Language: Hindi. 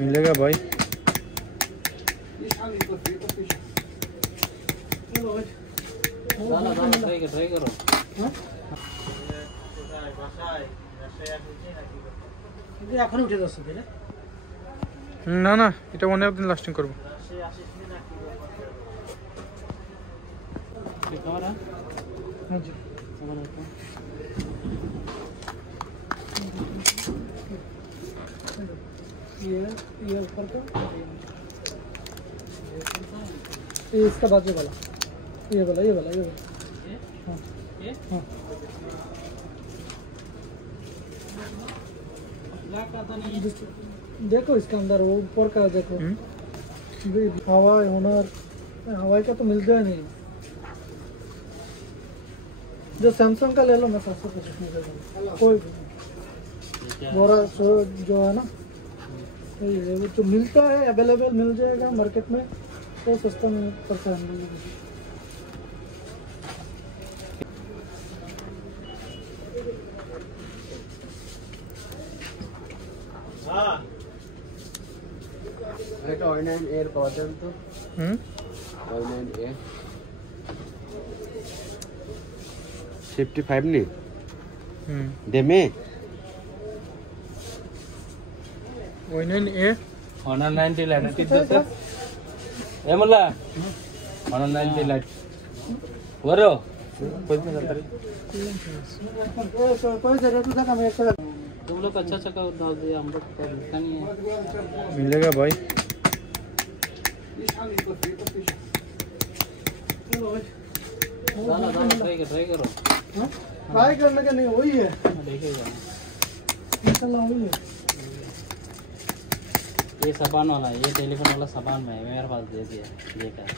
मिलेगा भाई। ट्राई करो। এখন উঠে যাচ্ছে না না, এটা অনেক দিন লাস্টিং করবো। ये ऊपर का ये इसका बाजू वाला ये वाला हाँ हाँ देखो इसके अंदर वो ऊपर का देखो हवाई हुनर हवाई का तो मिलता ही नहीं। जो सैमसंग का ले लो मैं 750 कोई बोरा जो है ना वो तो मिलता है, अवेलेबल मिल जाएगा मार्केट में, तो सस्ता में पड़ता है। O9 Air পাওয়া যাবে তো? O9 Air 55 নি দেমে O9 A 190 লাইট দিতে ఏమల్లా 190 লাইట్ వరో कोई जरूरत था मैं तुम लोग अच्छा अच्छा डाल दिया, हम लोग का नहीं है। मिलेगा भाई। ट्राई करो। ट्राई करने का नहीं वही है, देखेगा इंशाल्लाह वही है। ये सामान वाला, ये टेलीफोन वाला सामान में मेरे पास दे दिया, देखा है।